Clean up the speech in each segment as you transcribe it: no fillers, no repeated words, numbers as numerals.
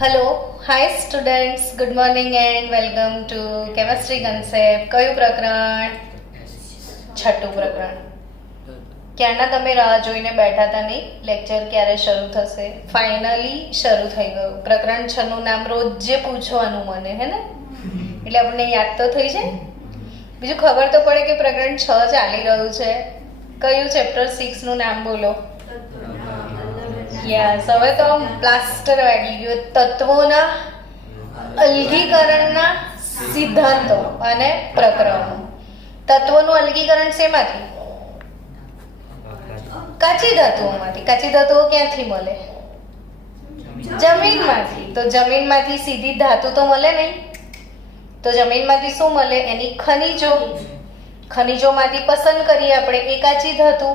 Hello, hi students, good morning and welcome to chemistry concept. કયું પ્રકરણ? છઠ્ઠું પ્રકરણ. ક્યારના તમે રાહ જોઈને બેઠા હતા નહીં લેક્ચર ક્યારે શરૂ થશે. ફાઇનલી શરૂ થઈ ગયું. પ્રકરણ 6 નું નામ રોજ પૂછવાનું મને, હે ને? એટલે આપણને યાદ તો થઈ જાય. બીજું ખબર તો પડે કે પ્રકરણ 6 ચાલી રહ્યું છે. કયું ચેપ્ટર 6 નું નામ બોલો? યસ, હવે તો પ્લાસ્ટર વાગી ગયું. તત્વોના અલગીકરણના સિદ્ધાંતો અને પ્રકરણો. તત્વોનું અલગીકરણ શેમાંથી? કાચી ધાતુઓમાંથી. કાચી ધાતુઓ ક્યાંથી મળે? જમીનમાંથી. તો જમીનમાંથી સીધી ધાતુ તો મળે નહીં. તો જમીનમાંથી શું મળે? એની ખનિજો. ખનિજોમાંથી પસંદ કરીએ આપણે એ કાચી ધાતુ.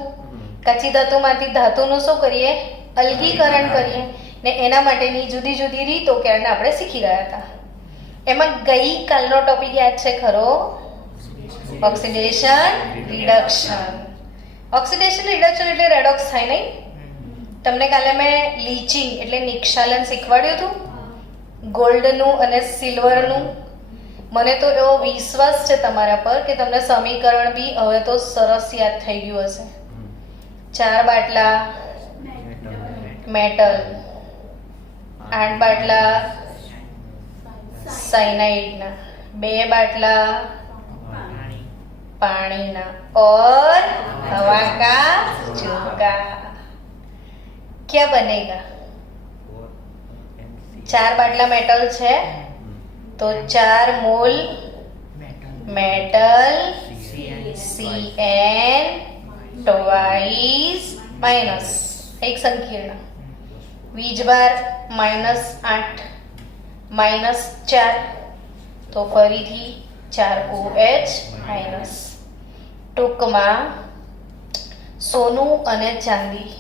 કાચી ધાતુમાંથી ધાતુનું શું કરીએ? અલગીકરણ કરીએ. ને એના માટેની જુદી જુદી રીતો ક્યારના આપણે શીખી ગયા હતા. એમાં ગઈકાલનો ટોપિક યાદ છે ખરો? Oxidation reduction. ઓક્સિડેશન રિડક્શન એટલે રેડોક્સ થાય નહીં? તમને કાલે મેં લીચિંગ એટલે નિક્ષાલન શીખવાડ્યું હતું, ગોલ્ડનું અને સિલ્વરનું. મને તો એવો વિશ્વાસ છે તમારા પર કે તમને સમીકરણ બી હવે તો સરસ યાદ થઈ ગયું હશે. 4 બાટલા મેટલ, 8 બાટલા સાયનાઇડના, 2 બાટલા पानी और हवा का झोंका. क्या बनेगा? 4 बाटला मेटल है तो 4 मोल मेटल Cn ट्वाइस माइनस एक संकीर्ण वीजभार -8 -4 तो फरीथी 4OH माइनस. ટૂંકમાં સોનું અને ચાંદી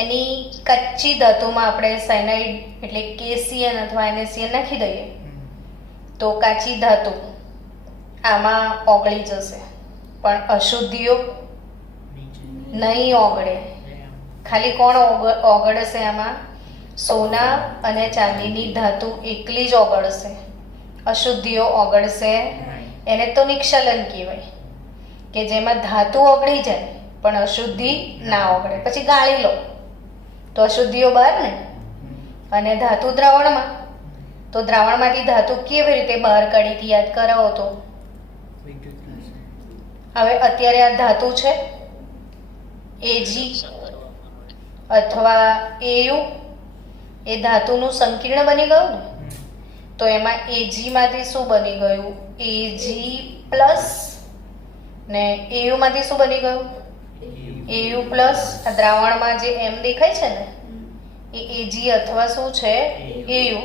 એની કચ્ચી ધાતુમાં આપણે સાયનાઇડ એટલે KCN અથવા NaCN નાખી દઈએ તો કાચી ધાતુ આમાં ઓગળી જશે, પણ અશુદ્ધિઓ નહીં ઓગળે. ખાલી કોણ ઓગળશે આમાં? સોના અને ચાંદીની ધાતુ એકલી જ ઓગળશે, અશુદ્ધિઓ ઓગળશે. એને તો નિક્ષાલન કહેવાય કે જેમાં ધાતુ ઓગળી જાય પણ અશુદ્ધિ ના ઓગળે. પછી ગાળી લો તો અશુદ્ધિઓ બહાર ને. અને ધાતુ દ્રાવણમાં, તો દ્રાવણમાંથી ધાતુ કેવી રીતે બહાર કાઢી હતી યાદ કરાવો તો. હવે અત્યારે આ ધાતુ છે Ag અથવા AU, એ ધાતુનું સંકીર્ણ બની ગયું ને. તો એમાં Ag માંથી શું બની ગયું? Ag plus. ને AU માંથી શું બની ગયું? AU plus. આ દ્રાવણમાં જે M દેખાય છે ને એ Ag અથવા શું છે? AU,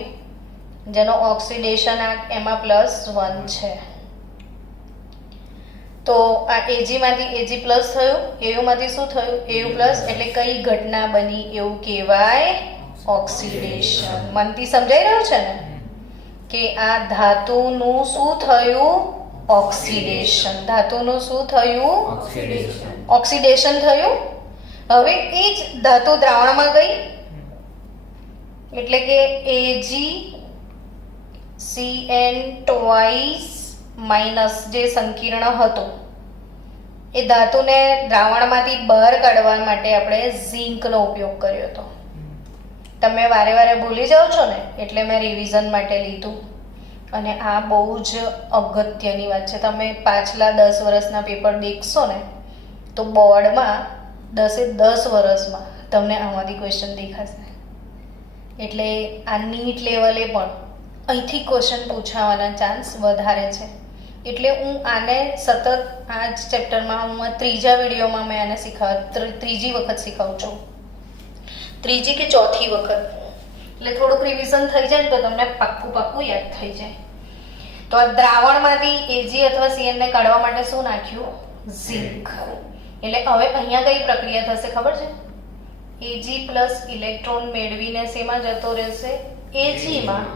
જેનો ઓક્સિડેશન આંક એમાં +1 છે. તો આ Ag માંથી Ag પ્લસ થયું, AU માંથી શું થયું? AU plus. એટલે કઈ ઘટના બની એવું કહેવાય? ઓક્સિડેશન. મનથી સમજાઈ રહ્યું છે ને કે આ ધાતુનું શું થયું? ઓક્સિડેશન. ધાતુનું શું થયું? ઓક્સિડેશન થયું. હવે એ જ ધાતુ દ્રાવણમાં ગઈ એટલે કે AgCN ટ્વાઇસ માઇનસ જે સંકીર્ણ હતું એ ધાતુને દ્રાવણમાંથી બહાર કાઢવા માટે આપણે ઝીંકનો ઉપયોગ કર્યો હતો. તમે વારે વારે ભૂલી જાઓ છો ને એટલે મેં રિવિઝન માટે લીધું. અને આ બહુ જ અગત્યની વાત છે. તમે પાછલા 10 વર્ષના પેપર દેખશો ને તો બોર્ડમાં 10 વર્ષમાં તમને આમાંથી ક્વેશ્ચન દેખાશે. એટલે આ નીટ લેવલે પણ અહીંથી ક્વેશ્ચન પૂછાવાના ચાન્સ વધારે છે. એટલે હું આને સતત આ જ ચેપ્ટરમાં હું ત્રીજા વિડીયોમાં મેં આને ત્રીજી વખત શીખવું છું. ત્રીજી કે ચોથી વખત. એટલે થોડુંક રિવિઝન થઈ જાય તો તમને પાક્કું યાદ થઈ જાય. તો આ દ્રાવણમાંથી Ag અથવા Cn ને કાઢવા માટે શું નાખ્યું? ઝીંક. એટલે હવે અહીંયા કઈ પ્રક્રિયા થશે ખબર છે? Ag પ્લસ ઇલેક્ટ્રોન મેળવીને શેમાં જતો રહેશે? Ag માં.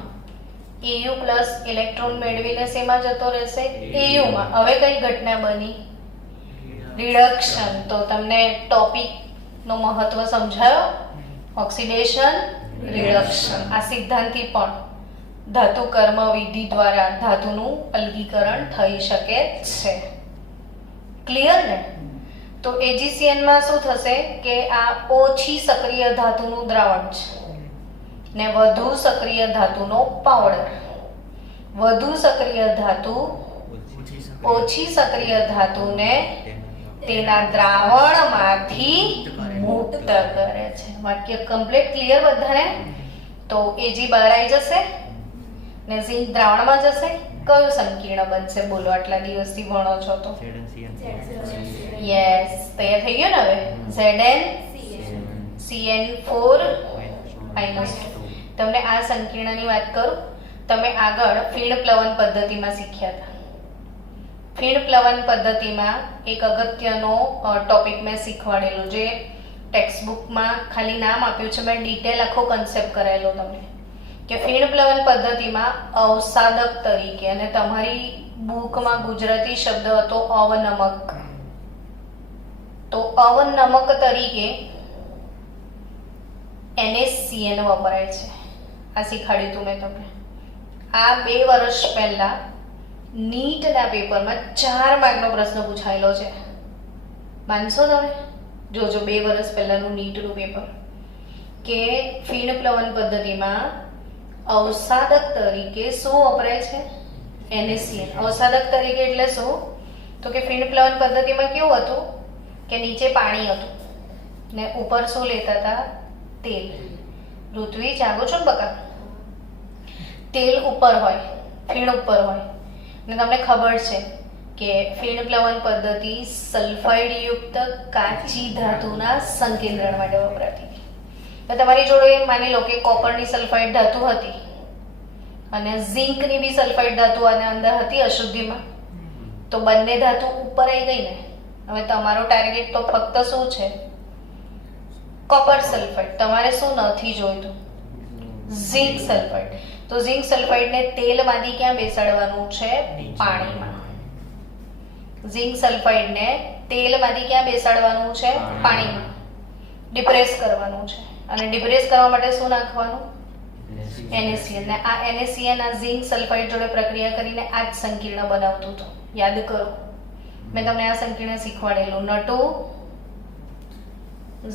AU પ્લસ ઇલેક્ટ્રોન મેળવીને શેમાં જતો રહેશે? AU માં. હવે કઈ ઘટના બની? રિડક્શન. તો તમને ટોપિકનો મહત્વ સમજાયો? Oxidation reduction. આ સિદ્ધાંતથી પણ ધાતુ કર્મ વિધિ દ્વારા ધાતુનું અલગીકરણ થઈ શકે છે. ક્લિયર ને? તો AgCN માં શું થશે કે આ ઓછી સક્રિય ધાતુનું દ્રાવણ છે ને વધુ સક્રિય ધાતુનો પાવડર. વધુ સક્રિય ધાતુ ઓછી સક્રિય ધાતુને તેના દ્રાવણમાંથી મુક્ત કરે છે. વાક્ય કમ્પ્લીટ ક્લિયર બધાને? તો Ag બહાર આવી જશે ને ઝિંક દ્રાવણમાં જશે. કયું સંકીર્ણ બનશે બોલો? આટલા દિવસથી ભણો છો તો યસ, તૈયાર થઈ ગયો ને હવે? ZnCN4-2. તમને આ સંકીર્ણની વાત કરું, તમે આગળ ફીણ પ્લવન પદ્ધતિમાં શીખ્યા હતા. ફીણ પ્લવન પદ્ધતિમાં એક અગત્યનો ટોપિક મેં શીખવાડેલો, જે ટેક્સ્ટબુકમાં ખાલી નામ આપ્યું છે, મેં ડિટેલ આખો કન્સેપ્ટ કરાયેલો તમને, કે ફીણ પ્લવન પદ્ધતિમાં અવસાદક તરીકે, અને તમારી બુકમાં ગુજરાતી શબ્દ હતો અવનમક, તો અવનમક તરીકે NaCN વપરાય છે. આ શીખવાડ્યું હતું મેં તમને. આ 2 વર્ષ પહેલા નીટના પેપરમાં 4 માર્કનો પ્રશ્ન પૂછાયેલો છે. માનશો તમે? જોજો 2 વર્ષ પહેલાનું નીટનું પેપર, કે ફીણ પ્લવન પદ્ધતિમાં અવસાદક તરીકે શું વપરાય છે? NaCN. અવસાદક તરીકે એટલે શું? તો કે ફીણ પ્લવન પદ્ધતિમાં કેવું હતું કે નીચે પાણી હતું ને ઉપર શું લેતા હતા? તેલ. ઋત્વી, જાગો છો ને બકા? તેલ ઉપર હોય, ફીણ ઉપર હોય, ને તમને ખબર છે કે ફીણ પ્લવન પદ્ધતિ સલ્ફાઇડ યુક્ત કાચી ધાતુના સંકેન્દ્રણ માટે વપરાતી. તો તમારી જોડે માની લો કે કોપરની સલ્ફાઇડ ધાતુ હતી અને ઝિંકની બી સલ્ફાઇડ ધાતુ આને અંદર હતી અશુદ્ધિમાં, તો બંને ધાતુ ઉપર આવી ગઈ ને. હવે તમારો ટાર્ગેટ તો ફક્ત શું છે? Copper sulphide. તમારે શું નથી જોઈતું? Zinc sulphide. તો ઝિંક સલ્ફાઇડને તેલમાંથી ક્યાં બેસાડવાનું છે? પાણીમાં. ઝિંક સલ્ફાઇડને તેલમાંથી ક્યાં બેસાડવાનું છે? પાણીમાં. ડિપ્રેસ કરવાનું છે. અને ડિપ્રેસ કરવા માટે શું નાખવાનું? NaCN. ને આ NaCN આ ઝિંક સલ્ફાઇડ જોડે પ્રક્રિયા કરીને આ જ સંકીર્ણ બનાવતું હતું. યાદ કરો, મેં તમને આ સંકીર્ણ શીખવાડેલું. નટુ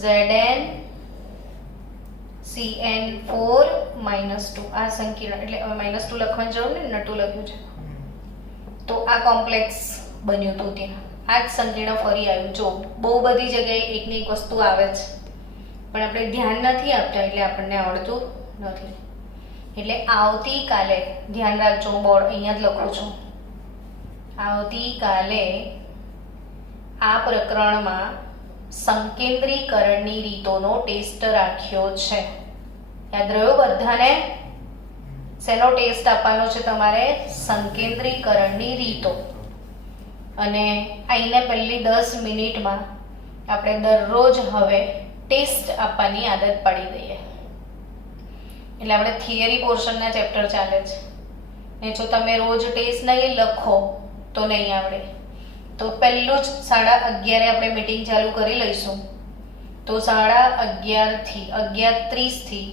ZnCN4-2. આ સંકીર્ણ એટલે હવે -2 લખવાની જરૂર નહીં, નટુ લખ્યું છે. તો આ કોમ્પ્લેક્સ બન્યું હતું ત્યાં. આ જ સંકીર્ણ ફરી આવ્યું. જો બહુ બધી જગ્યાએ એકની એક વસ્તુ આવે છે, પણ આપણે ધ્યાન નથી આપતા એટલે આપણને આવડતું નથી. એટલે આવતીકાલે ધ્યાન રાખજો, બોર્ડ અહીંયા જ લખું છું. આવતીકાલે આ પ્રકરણમાં સંકેન્દ્રીકરણની રીતોનો ટેસ્ટ રાખ્યો છે. યાદ રહ્યો બધાને? શેનો ટેસ્ટ આપવાનો છે તમારે? સંકેન્દ્રીકરણની રીતો. અને આઈને પહેલી 10 મિનિટમાં આપણે દરરોજ હવે ટેસ્ટ આપવાની આદત પાડી દઈએ. એટલે આપણે થિયરી પોર્શનના ચેપ્ટર ચાલે છે, ને જો તમે રોજ ટેસ્ટ નહીં લખો તો નહીં આવડે. તો પહેલું જ 11:30 આપણે મીટિંગ ચાલુ કરી લઈશું. તો 11:30 થી 11:30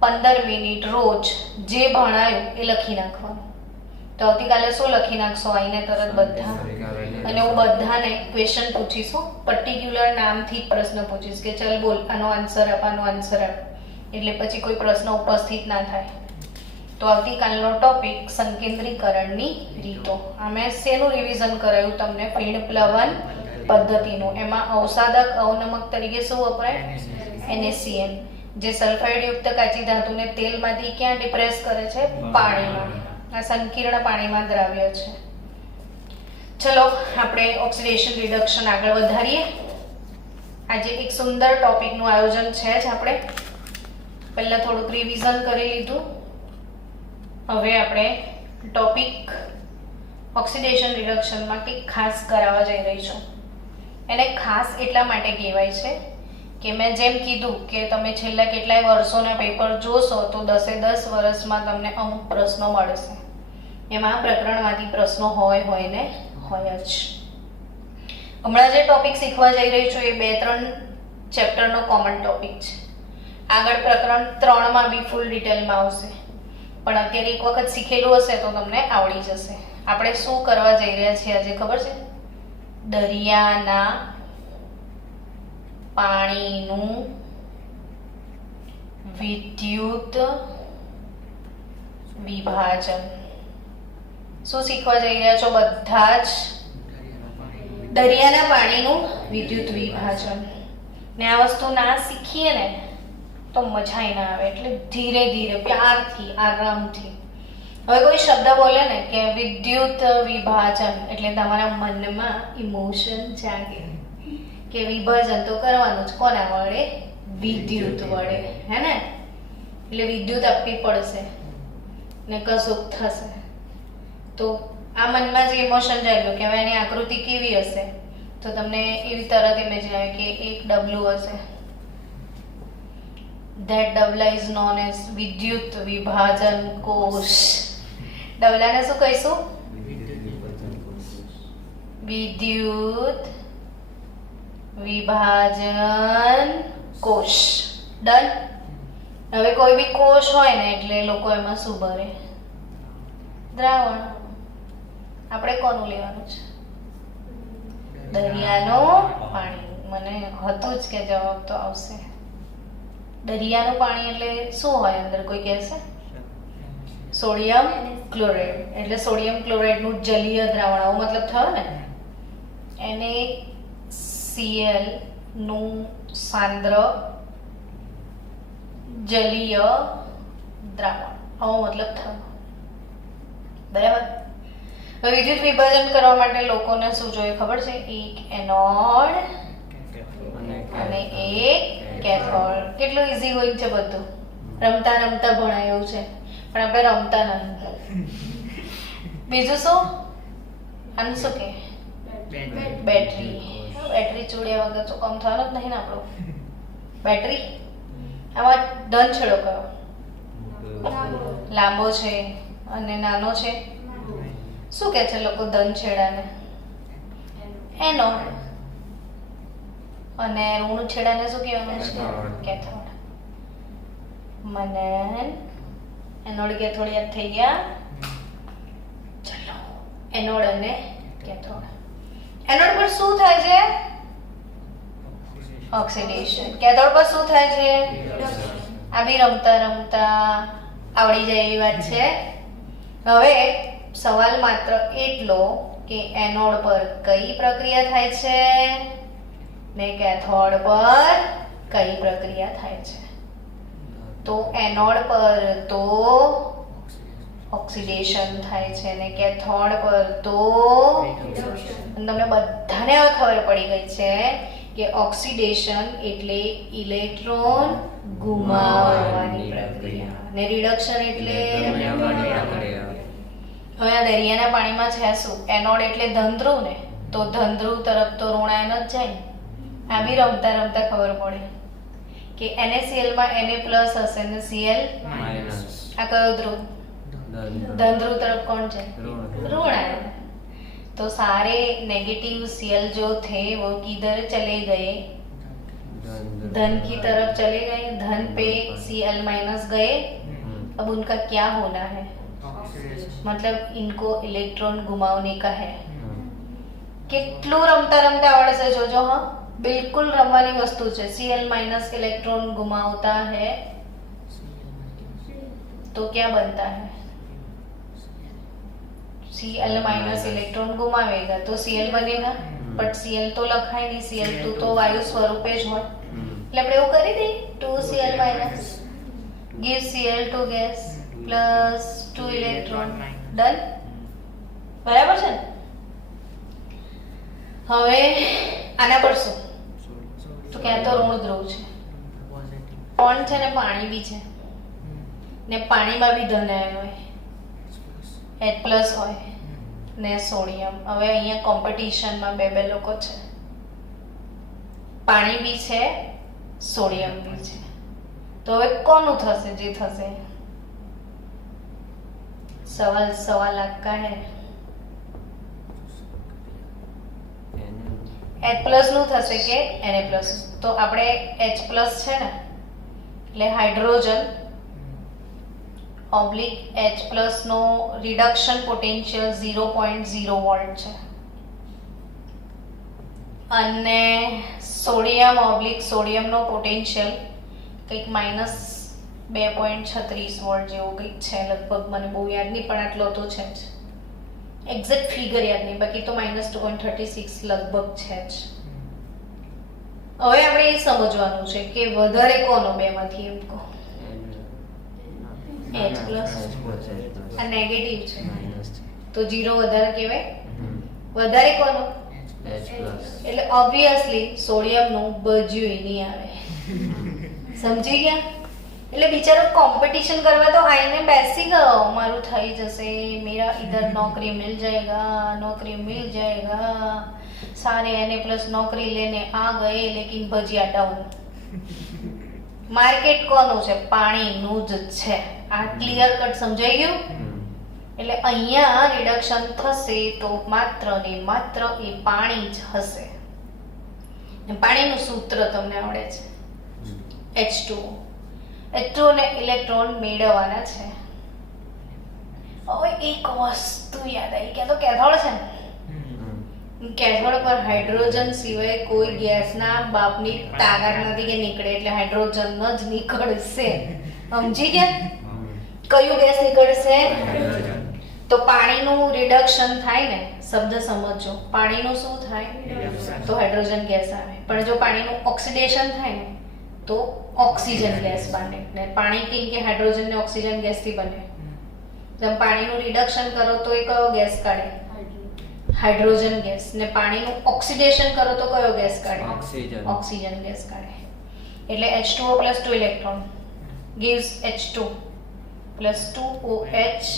15 મિનિટ રોજ જે ભણાયું એ લખી નાખવાનું. તો આવતીકાલે શું લખી નાખશો? આઈને તરત બધા. અને હું બધાને ક્વેશ્ચન પૂછીશ, પર્ટિક્યુલર નામથી જ પ્રશ્ન પૂછીશ કે ચલ બોલ, આનો આન્સર આપ, આનો આન્સર આપ, એટલે પછી કોઈ પ્રશ્ન ઉપસ્થિત ના થાય. તો આવતીકાલનો ટોપિક સંકેન્દ્રીકરણની રીતો. અમે શેનું રિવિઝન કરાયું તમને? ફીણ પ્લવન પદ્ધતિનું. એમાં અવસાદક અવનમક તરીકે શું વપરાય? NaCN, જે સલ્ફાઇડ યુક્ત કાચી ધાતુને તેલમાંથી ક્યાં ડિપ્રેસ કરે છે? પાણીમાં. આ સંકીર્ણ પાણીમાં દ્રાવ્ય છે. ચલો આપણે ઓક્સિડેશન રિડક્શન આગળ વધારીએ. આજે એક સુંદર ટોપિકનું આયોજન છે જ. આપણે પહેલા થોડુંક રિવિઝન કરી લીધું, હવે આપણે ટોપિક ઓક્સિડેશન રિડક્શનમાં કંઈક ખાસ કરાવવા જઈ રહી છું. એને ખાસ એટલા માટે કહેવાય છે કે મેં જેમ કીધું કે તમે છેલ્લા કેટલાય વર્ષોના પેપર જોશો તો 10 વર્ષમાં તમને અમુક પ્રશ્નો મળશે. એમાં પ્રકરણમાંથી પ્રશ્નો હોય ને હોય જ. હમણાં જે ટોપિક શીખવા જઈ રહી છું એ 2-3 ચેપ્ટરનો કોમન ટોપિક છે. આગળ પ્રકરણ 3 માં બી ફૂલ ડિટેલમાં આવશે, પણ અત્યારે એક વખત શીખેલું હશે તો તમને આવડી જશે. આપણે શું કરવા જઈ રહ્યા છીએ આજે ખબર છે? દરિયાના પાણીનું વિદ્યુત વિભાજન. શું શીખવા જઈ રહ્યા છો બધા જ? દરિયાના પાણીનું વિદ્યુત વિભાજન. ને આ વસ્તુ ના શીખીએ ને તો મજા ના આવે, એટલે ધીરે ધીરે પ્યારથી આરામથી. હવે કોઈ શબ્દ બોલે ને કે વિદ્યુત વિભાજન એટલે તમારા મનમાં ઇમોશન જાગે કે વિભાજન તો કરવાનું જ, કોના વડે? વિદ્યુત વડે, હે ને? એટલે વિદ્યુત આપવી પડશે ને કશુંક થશે. તો આ મનમાં જે ઇમોશન જાગ્યો કે હવે એની આકૃતિ કેવી હશે, તો તમને એવી તરત ઇમેજિન આવે કે એક ડબલું હશે. That ડબલા is known as વિદ્યુત વિભાજન કોષ. ડબલાને શું કહીશું? વિદ્યુત વિભાજન કોષ. ડન. હવે કોઈ બી કોષ હોય ને એટલે લોકો એમાં શું ભરે? દ્રાવણ. આપણે કોનું લેવાનું છે? દરિયાનું પાણી. મને હતું જ કે જવાબ તો આવશે. દરિયાનું પાણી એટલે શું હોય અંદર? કોઈ કહેશે? Sodium chloride. એટલે સોડિયમ ક્લોરાઇડનું જલીય દ્રાવણ, આવો મતલબ થયો ને. એને Cl નું સાંદ્ર જલીય દ્રાવણ, આવો મતલબ થયો. બરાબર. હવે વિદ્યુત વિભાજન કરવા માટે લોકોને શું જોઈએ ખબર છે? એક એનોડ અને એક કેથોડ. કેટલું ઈઝી હોય છે બધું, રમતા રમતા ભણાયું છે, પણ આપણે રમતા નહીં. બીજું શું? આનું શું કે? બેટરી. બેટરી જોડ્યા વગર તો કામ થવાનું જ નહીં ને આપણું. બેટરી. આમાં ધન છેડો કયો? લાંબો છે અને નાનો છે. શું કે છે લોકો ધન છેડાને? એનોડ. અને ઋણ છેડાને શું કહેવાનું છે? કેથોડ. મને એનોડ કેથોડ યાદ થઈ ગયા? ચલો, એનોડ અને કેથોડ. એનોડ પર શું થાય છે? ઓક્સિડેશન. કેથોડ પર શું થાય છે? આ બી રમતા રમતા આવડી જાય એવી વાત છે. હવે સવાલ માત્ર એટલો કે એનોડ પર કઈ પ્રક્રિયા થાય છે ને કેથોડ પર કઈ પ્રક્રિયા થાય છે? તો એનોડ પર તો ઓક્સિડેશન થાય છે ને કેથોડ પર તો તમને બધાને હવે ખબર પડી ગઈ છે કે ઓક્સિડેશન એટલે ઇલેક્ટ્રોન ગુમાવવાની પ્રક્રિયા ને રિડક્શન એટલે હવે આ દરિયાના પાણીમાં છે શું? એનોડ એટલે ધન ને, તો ધન તરફ તો ઋણાયન જ જાય. આ બી રમતા રમતા ખબર પડે કે NaCl માં Na+ હશે ને Cl -. આ કયો ધ્રુવ? ધન તરફ કોણ છે? ऋणायन. तो सारे नेगेटिव Cl जो थे वो किधर चले गए? धन की तरफ चले गए. धन पे Cl- गए. अब उनका क्या होना है? मतलब इनको इलेक्ट्रॉन घुमावने का है. કેટલું રમતા રમતા આવડશે જોજો. હા, બિલકુલ રમવાની વસ્તુ છે. Cl- इलेक्ट्रॉन घुमावता है तो क्या बनता है? Cl- इलेक्ट्रॉन घुमावेगा तो Cl बनेगा. बट Cl तो લખાય નહીં. Cl2 તો વાયુ સ્વરૂપે જ હોય, એટલે આપણે એવું કરી દઈએ 2Cl- give Cl2 gas plus 2 electron. Done. બરાબર છે ને? હવે આના પર શું? તો ક્યાં તો ઋણ ધ્રુવ છે, કોણ છે ને પાણી બી છે ને પાણીમાં બી ધન આયન હોય, H+ હોય ને સોડિયમ. હવે અહીંયા કોમ્પિટિશનમાં બે લોકો છે, પાણી બી છે, સોડિયમ બી છે. તો હવે કોનું થશે? જે થશે સવાલ आपका है. H+ નું થશે કે Na+? તો આપણે H+ છે ને, એટલે હાઇડ્રોજન ઓબ્લિક H+ નો રિડક્શન પોટેન્શિયલ 0.0 વોલ્ટ છે અને સોડિયમ ઓબ્લિક સોડિયમનો પોટેન્શિયલ કંઈક -2.36 વોલ્ટ જેવું કંઈક છે લગભગ, મને બહુ યાદ નહીં પણ આટલો તો છે જ, એક્ઝેક્ટ ફિગર યાદ નહીં, બાકી તો -2.36 લગભગ છે જ. હવે આપણે એ સમજવાનું છે કે વધારે કોનો બેમાંથી એમ કહો. H+, આ નેગેટિવ છે તો 0 વધારે કહેવાય. વધારે કોનો? એટલે ઓબ્વિયસલી સોડિયમનું બજ્યું નહીં આવે. સમજી ગયા? એટલે બિચારો કોમ્પિટિશન કરવા તો આઈને બેસી ગયો, મારું થઈ જશે, મેરા ઇધર નौकरी मिल जाएगा, नौकरी मिल जाएगा, सारे Na+ नौकरी लेने आ गए लेकिन भजिया डाउन. માર્કેટ કોનું છે? પાણીનું જ છે. આ ક્લિયર કટ સમજાઈ ગયું? એટલે અહીંયા રિડક્શન થશે તો માત્ર ને માત્ર એ પાણી જ હશે. પાણીનું સૂત્ર તમને આવડે છે, H2O. H2O ને ઇલેક્ટ્રોન મેળવવાના છે. હવે એક વસ્તુ યાદ આવી, કે તો કેથોડ છે ને, કેથોડ પર હાઇડ્રોજન સિવાય કોઈ ગેસના બાપની તાકાત નથી કે નીકળે, એટલે હાઇડ્રોજન જ નીકળશે. સમજી ગયા? કયું ગેસ નીકળશે? તો પાણીનું રિડક્શન થાય ને, શબ્દ સમજો, પાણીનું શું થાય? તો હાઇડ્રોજન ગેસ આવે. પણ જો પાણીનું ઓક્સિડેશન થાય ને તો ઓક્સિજન ગેસ બને. ને પાણી કેમ કે હાઇડ્રોજન ને ઓક્સિજન ગેસથી બને. જેમ પાણીનું રિડક્શન કરો તો એ કયો ગેસ કાઢે? Hydrogen gas. ને પાણીનું ઓક્સિડેશન કરો તો કયો ગેસ કાઢે? ઓક્સિજન ગેસ કાઢે. એટલે H2O + 2 electron gives H2 + 2OH-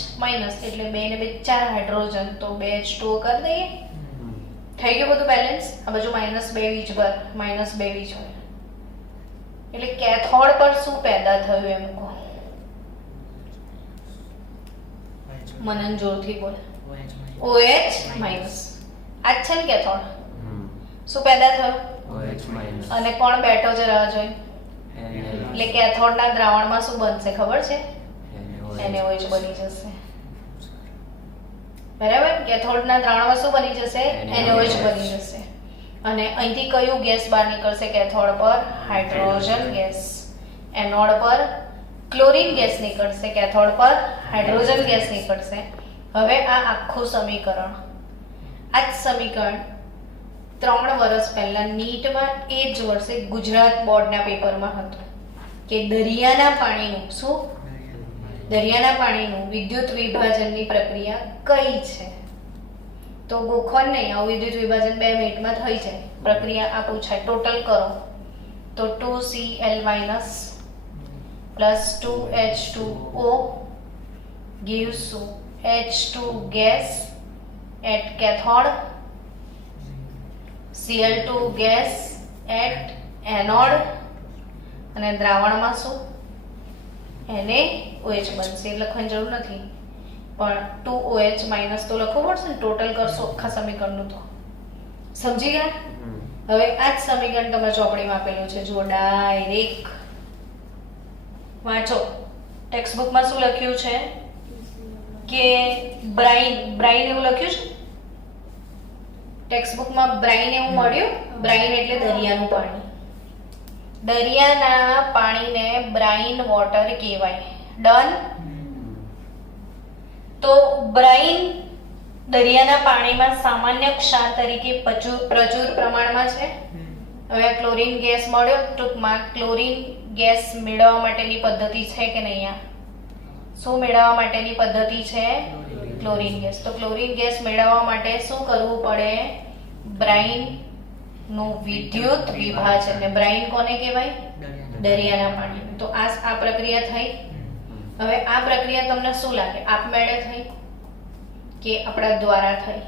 એટલે 2 ને 2 4 હાઇડ્રોજન, તો 2 H2O કરી દઈએ. થઈ ગયું બધું બેલેન્સ. આ બાજુ -2 વીજ ભર, -2 વીજ હોય. એટલે કેથોડ પર શું પેદા થયું એમ કહો? મનન જોરથી બોલ. OH-. આ જ છે ને કેથોડ. શું પેદા થયું? OH-. અને કોણ બેઠો છે રાહ જોઈ? એટલે કેથોડના દ્રાવણમાં શું બનશે ખબર છે? NaOH બની જશે. બરાબર? કેથોડના દ્રાવણમાં શું બની જશે? NaOH બની જશે. અને અહીંથી કયું ગેસ બહાર નીકળશે કેથોડ પર? Hydrogen gas. એનોડ પર ક્લોરીન ગેસ નીકળશે, કેથોડ પર હાઇડ્રોજન ગેસ નીકળશે. હવે આ આખું સમીકરણ, આ જ સમીકરણ 3 વર્ષ પહેલા નીટમાં એ જ વર્ષે ગુજરાત બોર્ડના પેપરમાં હતું કે દરિયાના પાણીનું શું? દરિયાના પાણીનું વિદ્યુત વિભાજનની પ્રક્રિયા કઈ છે? તો ગોખવાનું નહીં, આવું વિદ્યુત વિભાજન 2 મિનિટમાં થઈ જાય. પ્રક્રિયા આ પૂછાય. ટોટલ કરો તો 2Cl- + 2H2O gives H2 gas at cathode, Cl2 gas at anode, અને દ્રાવણમાં શું? NaOH બનશે. લખવાની જરૂર નથી, પણ 2OH- તો લખવું પડશે ને. ટોટલ કરશો આખા સમીકરણનું તો. સમજી ગયા? હવે આ જ સમીકરણ તમારા ચોપડીમાં આપેલું છે, જુઓ ડાયરેક્ટ વાંચો. ટેક્સ્ટ બુકમાં શું લખ્યું છે કે બ્રાઇન એવું લખ્યું છે ટેક્સ્ટ બુકમાં. બ્રાઇન એવું મળ્યું. બ્રાઇન એટલે દરિયાનું પાણી. દરિયાના પાણીને બ્રાઇન વોટર કહેવાય. ડન? તો બ્રાઇન દરિયાના પાણીમાં સામાન્ય ક્ષાર તરીકે પ્રચુર પ્રમાણમાં છે. હવે ક્લોરીન ગેસ મળ્યો. ટૂંકમાં ક્લોરીન ગેસ મેળવવા માટેની પદ્ધતિ છે કે નહીં? શું મેળવવા માટેની પદ્ધતિ છે? Chlorine gas. તો ક્લોરીન ગેસ મેળવવા માટે શું કરવું પડે? બ્રાઇન નું વિદ્યુત વિભાજન. ને બ્રાઇન કોને કહેવાય? દરિયાના પાણી. તો આ પ્રક્રિયા થઈ. હવે આ પ્રક્રિયા તમને શું લાગે? આપમેળે થઈ કે આપણા દ્વારા થઈ?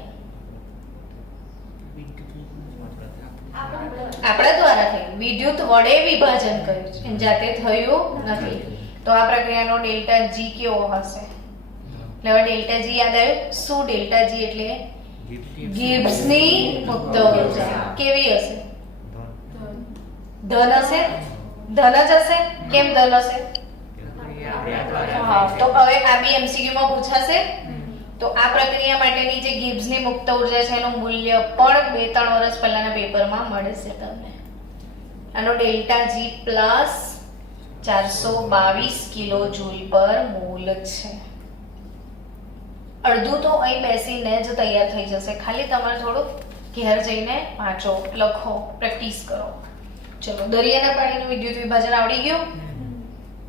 આપણા દ્વારા થઈ. વિદ્યુત વડે વિભાજન કર્યું છે, જાતે થયું નથી. તો આ પ્રક્રિયાનો ΔG કેવો હશે? એટલે હવે ΔG યાદ આવ્યું. શું ΔG એટલે? ગિબ્સની મુક્ત ઉર્જા. કેવી હશે? ધન હશે. ધન જ હશે. કેમ ધન હશે? હા, તો હવે આ બી MCQ માં પૂછાશે. તો આ પ્રક્રિયા માટેની જે ગિબ્સની મુક્ત ઉર્જા છે એનું મૂલ્ય પણ 2-3 વર્ષ પહેલાના પેપરમાં મળશે તમને. આનો delta G plus 422 kilo joule per mall છે. અડધું તો અહીં બેસીને જ તૈયાર થઈ જશે, ખાલી તમારે થોડું ઘેર જઈને વાંચો, લખો, પ્રેક્ટિસ કરો. ચલો, દરિયાના પાણીનું વિદ્યુત વિભાજન આવડી ગયું.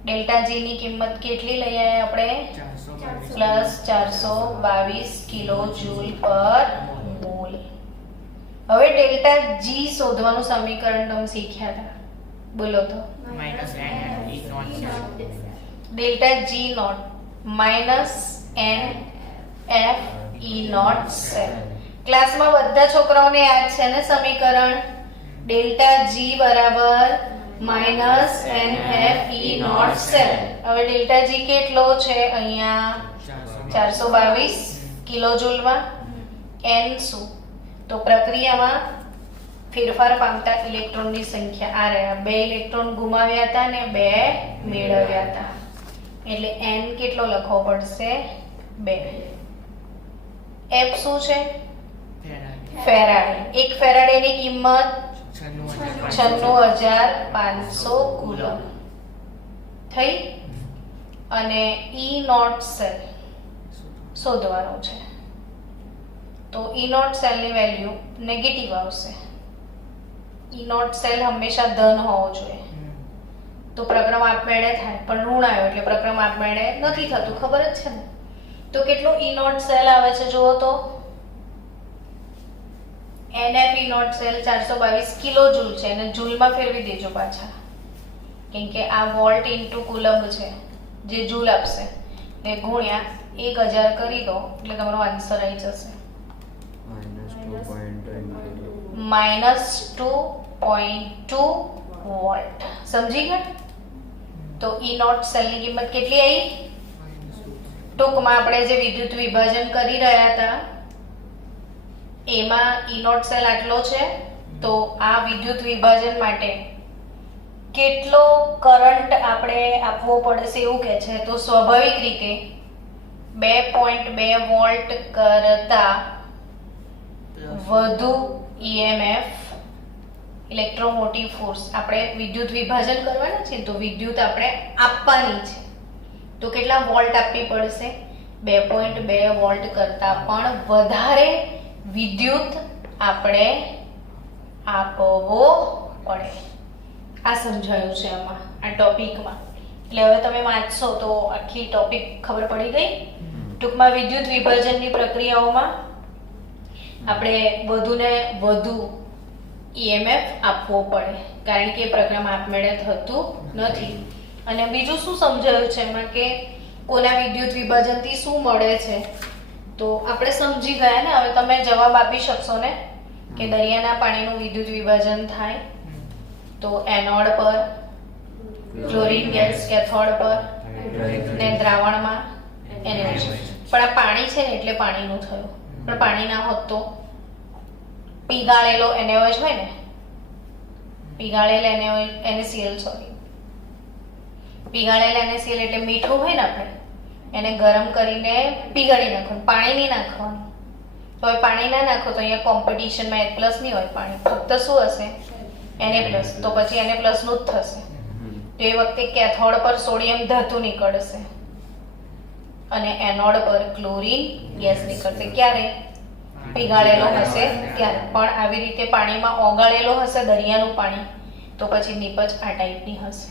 ડેલ્ટા G ની કિંમત કેટલી લઈ આવ્યા આપણે? Plus 422 kilo joule per mole. હવે ડેલ્ટા G શોધવાનું સમીકરણ તમે શીખ્યા હતા, બોલો તો. Delta G naught minus NF E naught cell. ક્લાસમાં બધા છોકરાઓને યાદ છે ને સમીકરણ? ડેલ્ટા G બરાબર minus NF E naught cell. હવે ડેલ્ટા G કેટલો છે અહીંયા? 422 કિલોજૂલમાં. n શું? તો પ્રક્રિયામાં ફેરફાર પામતા ઇલેક્ટ્રોનની સંખ્યા આ રહ્યા. 2 ઇલેક્ટ્રોન ગુમાવ્યા હતા ને 2 મેળવ્યા હતા, એટલે n કેટલો લખવો પડશે? 2. F શું છે? ફેરાડે. 1 ફેરાડેની કિંમત 96,500 કુલમ થઈ. અને E નોટ સેલ શોધવાનો છે. તો E નોટ સેલની વેલ્યુ નેગેટિવ આવશે. E નોટ સેલ હંમેશા ધન હોવો જોઈએ. તો પ્રક્રમ આપમેળે થાય, પણ ઋણ આવ્યો એટલે પ્રક્રમ આપમેળે નથી થતું, ખબર જ છે ને. તો કેટલું E નોટ સેલ આવે છે જુઓ તો. NF E naught cell 422 kilo joule છે, અને જૂલમાં ફેરવી દેજો પાછા, કેમ કે આ વોલ્ટ ઇન્ટુ કુલમ્બ છે, જે જૂલ આપશે, ને ગુણ્યા 1000 કરી દો એટલે તમારો આન્સર આવી જશે -2.2 વોલ્ટ. સમજી ગયા? તો E નોટ સેલની કિંમત કેટલી આવી? ટૂંકમાં આપણે જે વિદ્યુત વિભાજન કરી રહ્યા હતા એમાં E નોટ સેલ આટલો છે. તો આ વિદ્યુત વિભાજન માટે કેટલો કરંટ આપણે આપવો પડશે એવું કહે છે. તો સ્વાભાવિક રીતે 2.2 વોલ્ટ કરતા વધુ EMF ઇલેક્ટ્રોમોટિવ ફોર્સ આપણે વિદ્યુત વિભાજન કરવાના છે, તો વિદ્યુત આપણે આપવાની છે. તો કેટલા વોલ્ટ આપવી પડશે? 2.2 વોલ્ટ કરતા પણ વધારે વિદ્યુત આપણે આપવો પડે. આ સમજાયું છે આમાં, આ ટોપિકમાં. એટલે હવે તમે વાંચશો તો આખી ટોપિક ખબર પડી ગઈ. ટૂંકમાં વિદ્યુત વિભાજનની પ્રક્રિયાઓમાં આપણે વધુને વધુ EMF આપવો પડે, કારણ કે પ્રક્રિયા આપમેળે થતું નથી. અને બીજું શું સમજાયું છે એમાં કે કોના વિદ્યુત વિભાજનથી શું મળે છે, તો આપણે સમજી ગયા ને. હવે તમે જવાબ આપી શકશો ને કે દરિયાના પાણીનું વિદ્યુત વિભાજન થાય તો એનોડ પર, ક્લોરીન ગેસ કેથોડ પર, ને દ્રાવણમાં NaOH. પણ આ પાણી છે ને એટલે પાણીનું થયું, પણ પાણી ના હોત તો પીગાળેલો NaOH હોય ને, પીગાળેલા NaCl, સોરી, પીગાળેલા NaCl એટલે મીઠું હોય ને, આપણે એને ગરમ કરીને પીગાળી નાખવાનું, પાણી નહીં નાખવાનું. તો હવે પાણી ના નાખો તો અહીંયા કોમ્પિટિશનમાં H+ નહીં હોય પાણી, ફક્ત શું હશે? Na+. તો પછી Na+ નું જ થશે. તો એ વખતે કેથોડ પર સોડિયમ ધાતુ નીકળશે અને એનોડ પર ક્લોરીન ગેસ નીકળશે. ક્યારે? પીગાળેલો હશે ત્યારે. પણ આવી રીતે પાણીમાં ઓગાળેલો હશે દરિયાનું પાણી, તો પછી નીપજ આ ટાઈપની હશે.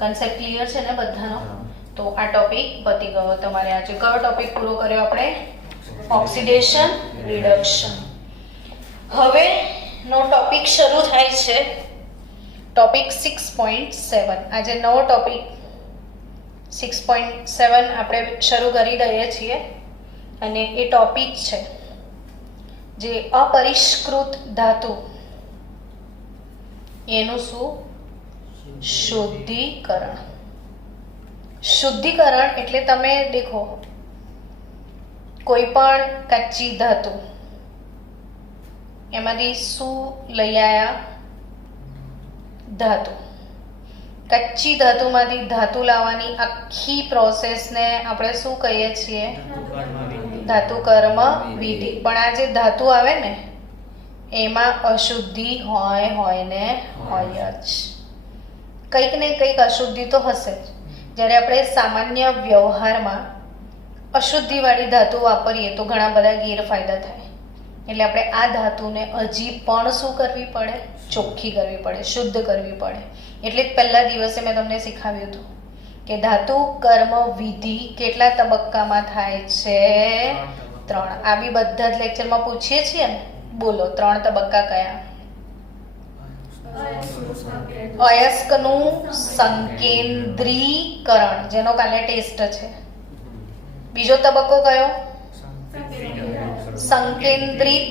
કન્સેપ્ટ ક્લિયર છે ને બધાનો? તો આ ટોપિક પતી ગયો તમારે. આજે કયો ટોપિક પૂરો કર્યો આપણે? Oxidation reduction. હવે નો ટોપિક શરૂ થાય છે, ટોપિક 6.7. આજે નવો ટોપિક 6.7 આપણે શરૂ કરી દઈએ છીએ, અને એ ટોપિક છે જે અપરિષ્કૃત ધાતુ એનું શું? શુદ્ધિકરણ. શુદ્ધિકરણ એટલે તમે દેખો, કોઈ પણ કચ્ચી ધાતુ એમાંથી શું લઈ આયા? ધાતુ. કચ્છી ધાતુમાંથી ધાતુ લાવવાની આખી પ્રોસેસને આપણે શું કહીએ છીએ? ધાતુ કર્મ વિધિ. પણ આ જે ધાતુ આવે ને એમાં અશુદ્ધિ હોય ને હોય જ. કંઈક ને કંઈક અશુદ્ધિ તો હશે જ. જ્યારે આપણે સામાન્ય વ્યવહારમાં અશુદ્ધિવાળી ધાતુ વાપરીએ તો ઘણા બધા ગેરફાયદા થાય. એટલે આપણે આ ધાતુને હજી પણ શું કરવી પડે? ચોખ્ખી કરવી પડે, શુદ્ધ કરવી પડે. એટલે જ પહેલા દિવસે મેં તમને શીખવ્યું હતું કે ધાતુ કર્મ વિધિ કેટલા તબક્કામાં થાય છે? 3. આ બી બધા જ લેક્ચરમાં પૂછીએ છીએ ને. બોલો 3 તબક્કા કયા? અયસ્કનું સંકેન્દ્રીકરણ, જેનો કાલે ટેસ્ટ છે. બીજો તબક્કો કયો? સંકેન્દ્રિત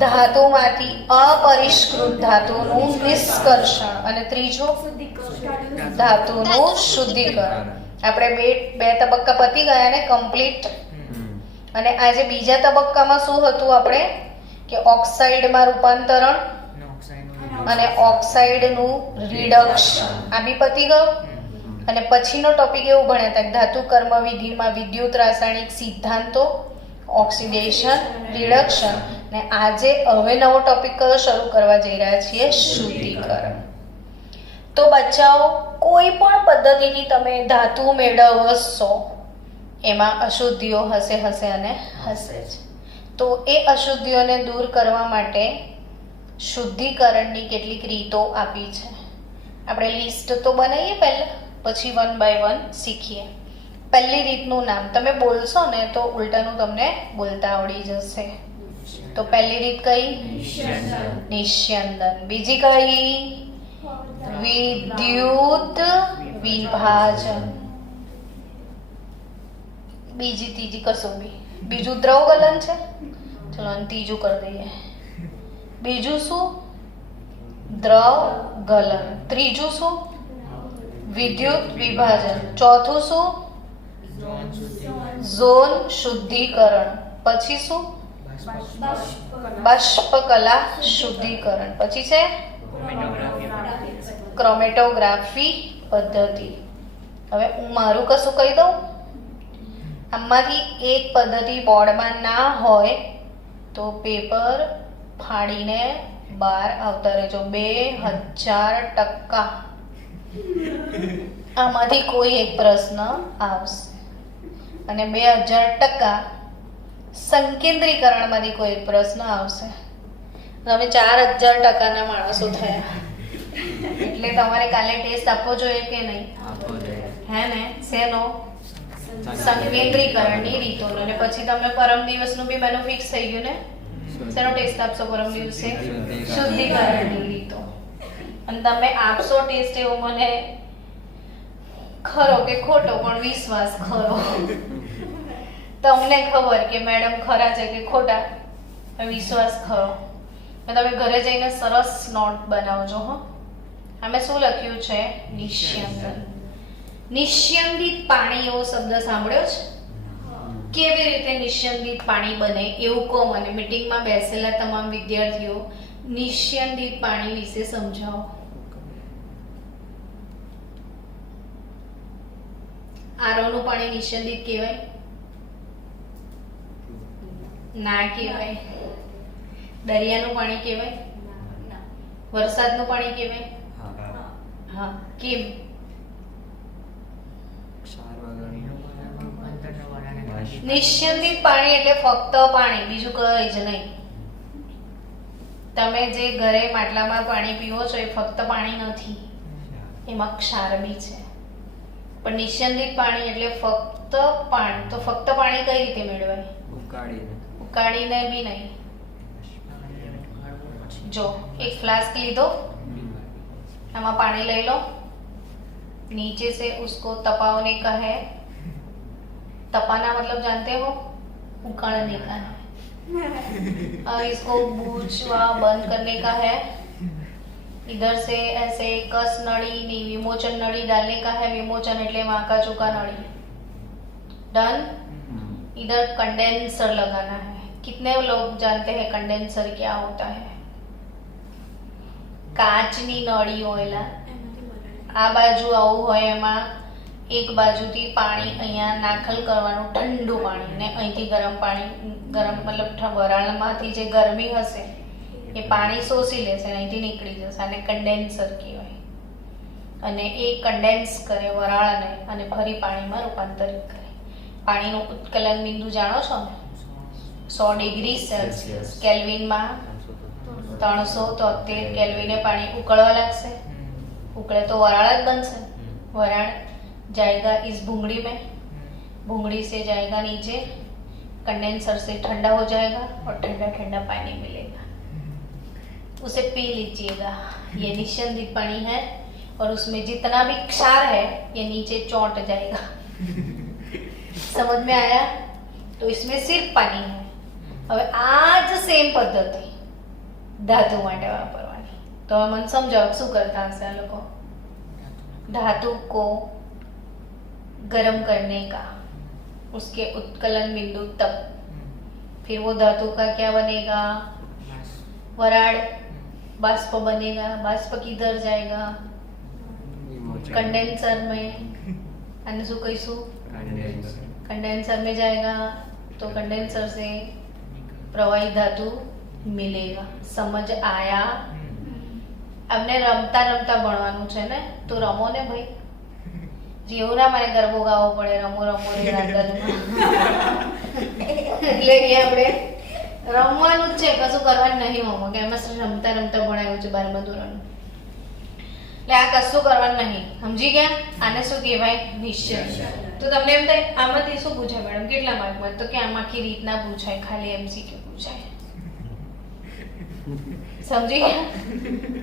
ધાતુમાંથી અપરિષ્કૃત ધાતુનું નિષ્કર્ષણ. અને ત્રીજો ધાતુનું શુદ્ધિકરણ. આપણે બે તબક્કા પતી ગયા ને કમ્પ્લીટ. અને આજે બીજા તબક્કામાં શું હતું આપણે કે ઓક્સાઇડમાં રૂપાંતરણ અને ઓક્સાઇડનું રિડક્શન. આ બી પતી ગયું. અને પછીનો ટોપિક એવું ભણ્યા હતા કે ધાતુ કર્મ વિધિમાં વિદ્યુત રાસાયણિક સિદ્ધાંતો, ઓક્સિડેશન, રિડક્શન. ને આજે હવે નવો ટોપિક કયો શરૂ કરવા જઈ રહ્યા છીએ? શુદ્ધિકરણ. તો બચ્ચાઓ, કોઈ પણ પદ્ધતિની તમે ધાતુ મેળવશો એમાં અશુદ્ધિઓ હશે અને હશે જ. તો એ અશુદ્ધિઓને દૂર કરવા માટે શુદ્ધિકરણની કેટલીક રીતો આપી છે. આપણે લિસ્ટ તો બનાવીએ પહેલા, પછી 1 by 1 શીખીએ. પહેલી રીતનું નામ તમે બોલશો ને તો ઉલટાનું તમને બોલતા આવડી જશે. તો પહેલી રીત કઈ? નિસ્યંદન. બીજી કઈ? વિદ્યુત વિભાજન. બીજી ત્રીજી કશું બી. બીજું દ્રવ ગલન છે. ચલો ત્રીજું કરી દઈએ. બીજું શું? દ્રવ ગલન. ત્રીજું શું? વિદ્યુત વિભાજન. ચોથું શું? ઝોન શુદ્ધિકરણ. પછી શું? બાષ્પકલા શુદ્ધિકરણ. પછી છે ક્રોમેટોગ્રાફી પદ્ધતિ. હવે હું મારું કશું કહી દઉં. આમાંથી એક પદ્ધતિ બોર્ડમાં ના હોય તો પેપર ફાડીને બહાર આવતા રહેજો. 2000% આમાંથી કોઈ એક પ્રશ્ન આવશે. અને 2000% સંકેન્દ્રીકરણમાંથી કોઈ એક પ્રશ્ન આવશે. તમે 4000%ના માણસો થયા. એટલે તમારે કાલે ટેસ્ટ આપવો જોઈએ કે નહીં? હે ને? શેનો? સંકેન્દ્રીકરણની રીતોનો. અને પછી તમે પરમ દિવસનું બી મેનુ ફિક્સ થઈ ગયું ને? શેનો ટેસ્ટ આપશો પરમ દિવસે? શુદ્ધિકરણની રીતો. અને તમે આપશો ટેસ્ટ એવો મને ખરો કે ખોટો પણ વિશ્વાસ ખરો. તમને ખબર કે મેડમ ખરા છે કે ખોટા, વિશ્વાસ ખરો. તમે ઘરે જઈને સરસ નોટ બનાવજો. હો, અમે શું લખ્યું છે? નિસ્યંદન. નિસ્યંદિત પાણી એવો શબ્દ સાંભળ્યો છે? કેવી રીતે નિસ્યંદિત પાણી બને એવું કહો મને. મીટિંગમાં બેસેલા તમામ વિદ્યાર્થીઓ નિસ્યંદિત પાણી વિશે સમજાવો. આરોનું પાણી નિસ્યંદિત કહેવાય? ના કહેવાય. દરિયાનું પાણી કહેવાય? વરસાદનું પાણી કહેવાય? હા. કેમ? નિસ્યંદિત પાણી એટલે ફક્ત પાણી, બીજું કઈ જ નહીં. તમે જે ઘરે માટલામાં પાણી પીવો છો એ ફક્ત પાણી નથી, એમાં ક્ષાર બી છે. પણ નિસ્યંદિત પાણી એટલે ફક્ત પાણી. તો ફક્ત પાણી કઈ રીતે મેળવાય? ઉકાળીને બી નહીં. જો એક ફ્લાસ્ક લીધો, આમાં પાણી લઈ લો, नीचे से उसको तपाने का है. तपाना मतलब जानते हो? उखाड़ने का है. और इसको बूझवा बंद करने का है. इधर से ऐसे कस नड़ी नहीं, विमोचन नड़ी डालने का है. विमोचन એટલે વાંકા ચૂકા નળી. डन. इधर कंडेंसर लगाना है. कितने लोग जानते हैं कंडेंसर क्या होता है? કાચની નળી હોયલા આ બાજુ આવું હોય એમાં એક બાજુથી પાણી અહીંયા નાખલ કરવાનું, ઠંડુ પાણી, ને અહીંથી ગરમ પાણી, ગરમ મતલબ વરાળમાંથી જે ગરમી હશે એ પાણી શોષી લેશે, અહીંથી નીકળી જશે. આને કન્ડેન્સર કહેવાય. અને એ કન્ડેન્સ કરે વરાળને અને ફરી પાણીમાં રૂપાંતરિત કરે. પાણીનું ઉત્કલન બિંદુ જાણો છો ને, 100 ડિગ્રી સેલ્સિયસ, કેલ્વિનમાં 373 કેલ્વિને પાણી ઉકળવા લાગશે. उकड़े तो वराड़ बनसे, वराड़ जाएगा इस भूंगड़ी में, भूंगड़ी से जाएगा नीचे, कंडेंसर से ठंडा हो जाएगा और ठंडा ठंडा पानी मिलेगा, उसे पी लीजिएगा. ये निस्यंदित पानी है और उसमें जितना भी क्षार है ये नीचे चौंट जाएगा. समझ में आया? तो इसमें सिर्फ पानी है. હવે આ જ સેમ પદ્ધતિ धातु માટે વાપરવાની. तो मन समझाओ શું करता हશે આ લોકો? धातु को गर्म करने का, उसके उत्कलन बिंदु तक, फिर वो धातु का क्या बनेगा? वराड़, बाष्प बनेगा. बाष्प किधर जाएगा? कंडेंसर में. आने शू कहीशू? कंडेंसर में जाएगा. तो कंडेंसर से प्रवाही धातु मिलेगा. समझ आया? અમને રમતા રમતા ભણવાનું છે ને, તો રમો ને ભાઈ. જેવું ના મને ગરબો ગાવો પડે, રમો રમો રે રાંધનમાં. એટલે કે આપણે રમવાનું જ છે, કશું કરવાનું નહીં. હોમો કે એમાં રમતા રમતા ભણાયું છે 12મા ધોરણનું. એટલે આ કશું કરવાનું નહીં. સમજી ગયા? આને શું કહેવાય? નિશ્ચય. તો તમને એમ થાય આમાંથી શું પૂછાય મેડમ, કેટલા માર્કમાં? તો કે આમાં આખી રીતના પૂછાય, ખાલી એમસીક્યુ પૂછાય. સમજી ગયા?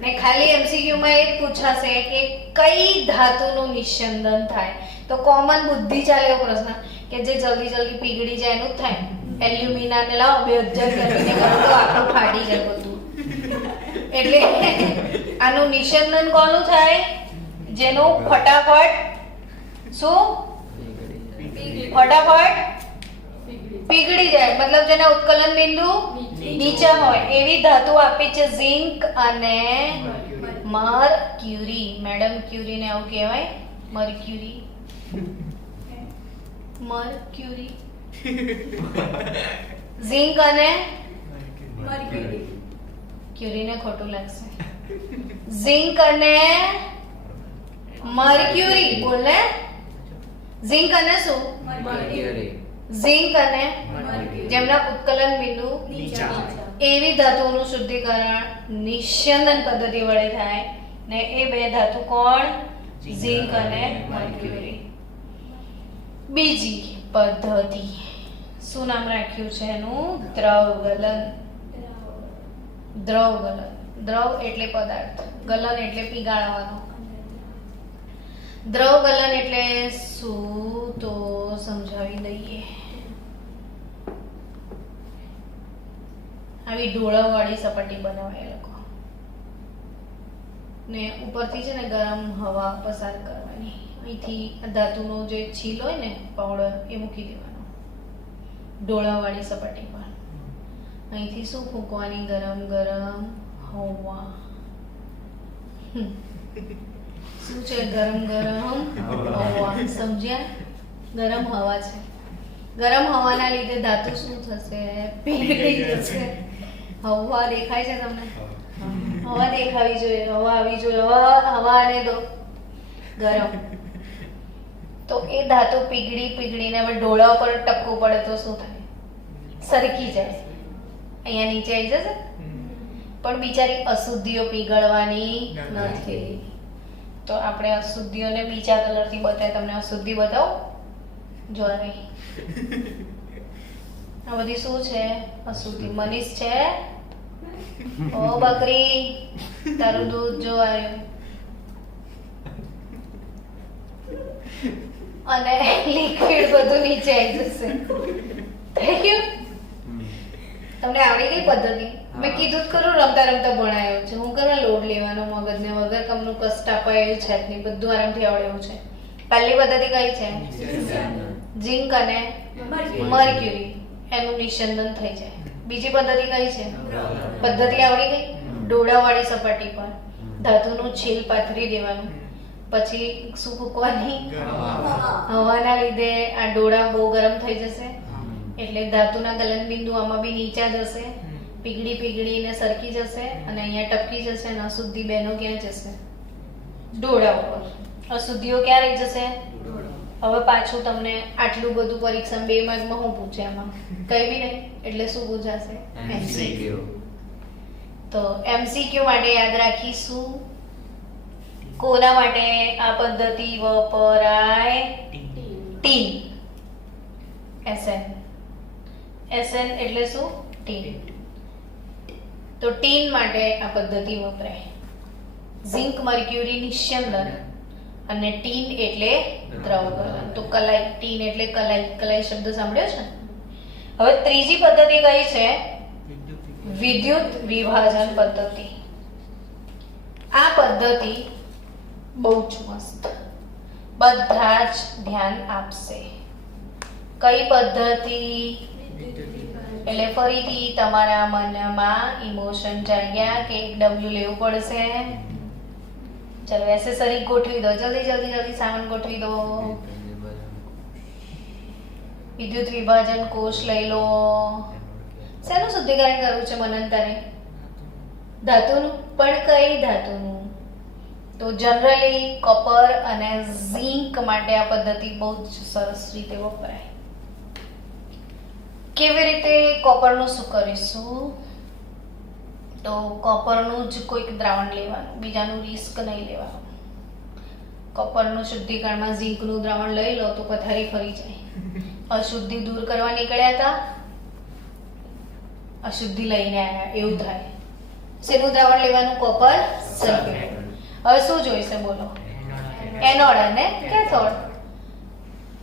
ને ખાલી એમસીક્યુ માં એ પૂછાશે કે કઈ ધાતુનું નિસ્યંદન થાય. તો કોમન બુદ્ધિ ચાલે એવો પ્રશ્ન કે જે જલ્દી જલ્દી પીગળી જાય એનું જ થાય. એલ્યુમિના ને લાવો 2000 કરીને કરો તો આખું ફાટી જાય બધું. એટલે આનું નિસ્યંદન કોનું થાય? જેનું ફટાફટ શું ફટાફટ પીગળી જાય, મતલબ જેના ઉત્કલન બિંદુ નીચે હોય એવી ધાતુ આપી છે ઝિંક અને મર્ક્યુરી. મેડમ ક્યુરી ને આવું કહેવાય? Mercury, mercury. ઝિંક અને મર્ક્યુરી. ક્યુરી ને ખોટું લાગશે. ઝિંક અને મર્ક્યુરી. બોલ ને. ઝિંક અને શું? મર્ક્યુરી. ઝિંક અને જેમના ઉત્કલન બિંદુ એવી ધાતુઓનું શુદ્ધિકરણ નિસ્યંદન પદ્ધતિ વડે થાય ને એ બે ધાતુ કોણ? ઝિંક અને મર્ક્યુરી. બીજી પદ્ધતિ શું નામ રાખ્યું છે એનું? દ્રવ ગલન. દ્રવ ગલન. દ્રવ એટલે પદાર્થ, ગલન એટલે પીગાળવાનો. દ્રવ ગલન એટલે શું તો સમજાવી દઈએ. આવી ઢોળાવવાળી સપાટી બનાવે એ લોકો ને ઉપરથી છે ને ગરમ હવા પસાર કરવાની. અહીંથી ધાતુનો જે છીલ હોય ને પાવડર એ મૂકી દેવાનો ઢોળાવવાળી સપાટી પર. અહીંથી શું ફૂંકવાની? ગરમ ગરમ હવા. શું છે? ગરમ ગરમ હવા. સમજ્યા? ગરમ હવા છે. ગરમ હવાના લીધે ધાતુ શું થશે? પીગળી જશે. હવા દેખાય છે તમને? હવા દેખાવી જોઈએ, હવા આવી જોઈએ. હવા આને દો ગરમ, તો એ ધાતુ પીગળીને હવે ઢોળા ઉપર ટપકવું પડે તો શું થાય? સરકી જાય, અહીંયા નીચે આવી જશે. પણ બિચારી અશુદ્ધિઓ પીગળવાની નથી. તો આપણે અશુદ્ધિઓને બીજા કલરથી બતાવે. તમને અશુદ્ધિ બતાવો. જો રહી આ બધી શું છે? અશુદ્ધિ. મનીષ છે? ઓ બકરી, તારું દૂધ જો આવ્યું. અને લિક્વિડ બધું નીચે આવી જશે. થઈ ગયું? તમને આવડી ગઈ પદ્ધતિ? મેં કીધું જ ખરું રમતા રમતા ભણાયો છે. હું કરવા લોડ લેવાનો મગજને વગર કમનું કષ્ટ અપાયું છે જ નહીં. બધું આરામથી આવડેવું છે. પહેલી પદ્ધતિ કઈ છે? ઝિંક અને મર્ક્યુરી, એનું નિસ્યંદન થઈ જાય. બીજી પદ્ધતિ કઈ છે? પદ્ધતિ આવડી ગઈ? ડોળાવાળી સપાટી પર ધાતુનું છીલ પાથરી દેવાનું. પછી શું ફૂંકવાની? હવાના લીધે આ ડોળા બહુ ગરમ થઈ જશે એટલે ધાતુના ગલનબિંદુ આમાં બી નીચા જશે, પીગળીને સરકી જશે અને અહીંયા ટપકી જશે અને અશુદ્ધિ બેનો ક્યાં જશે? ડોળા ઉપર. અશુદ્ધિઓ ક્યાં રહી જશે? હવે પાછું તમને આટલું બધું પરીક્ષા 2 માર્કમાં શું પૂછે? આમાં કઈ બી નહીં એટલે શું પૂછાશે? MCQ. તો MCQ માટે યાદ રાખીશું કોના માટે આ પદ્ધતિ વપરાય? ટીન. SN એટલે શું? ટીન. તો ટીન માટે આ પદ્ધતિ વપરાય. ઝિંક મર્ક્યુરી નિસ્યંદન અને ટીન એટલે દ્રવગલન. તો કલાઈ, ટીન એટલે કલાઈ શબ્દ સાંભળ્યો છે. હવે ત્રીજી પદ્ધતિ કઈ છે? વિદ્યુત વિભાજન પદ્ધતિ. આ પદ્ધતિ બહુ જ મસ્ત, બધા જ ધ્યાન આપશે. કઈ પદ્ધતિ? એટલે ફરીથી તમારા મનમાં ઇમોશન જાગ્યા કે એક ડબલું લેવું પડશે. ચલો એસેસરી ગોઠવી દો, જલ્દી સામાન ગોઠવી દો. વિદ્યુત વિભાજન કોષ લઈ લો. શેનું શુદ્ધિકરણ કરવું છે મનંતારે? ધાતુનું. પણ કઈ ધાતુનું? તો જનરલી કોપર અને ઝિંક માટે આ પદ્ધતિ બહુ જ સરસ રીતે વપરાય. કેવી રીતે? કોપરનું શું કરીશું? તો કોપરનું જ કોઈક દ્રાવણ લેવાનું, બીજાનું રિસ્ક નહીં લેવાનું. કોપરનું શુદ્ધિકરણમાં ઝિંકનું દ્રાવણ લઈ લો તો પથારી ફરી જાય. અશુદ્ધિ દૂર કરવા નીકળ્યા હતા, અશુદ્ધિ લઈને આવ્યા એવું થાય. શેનું દ્રાવણ લેવાનું? Copper sulphate. હવે શું જોઈશે બોલો? એનોડ અને કેથોડ.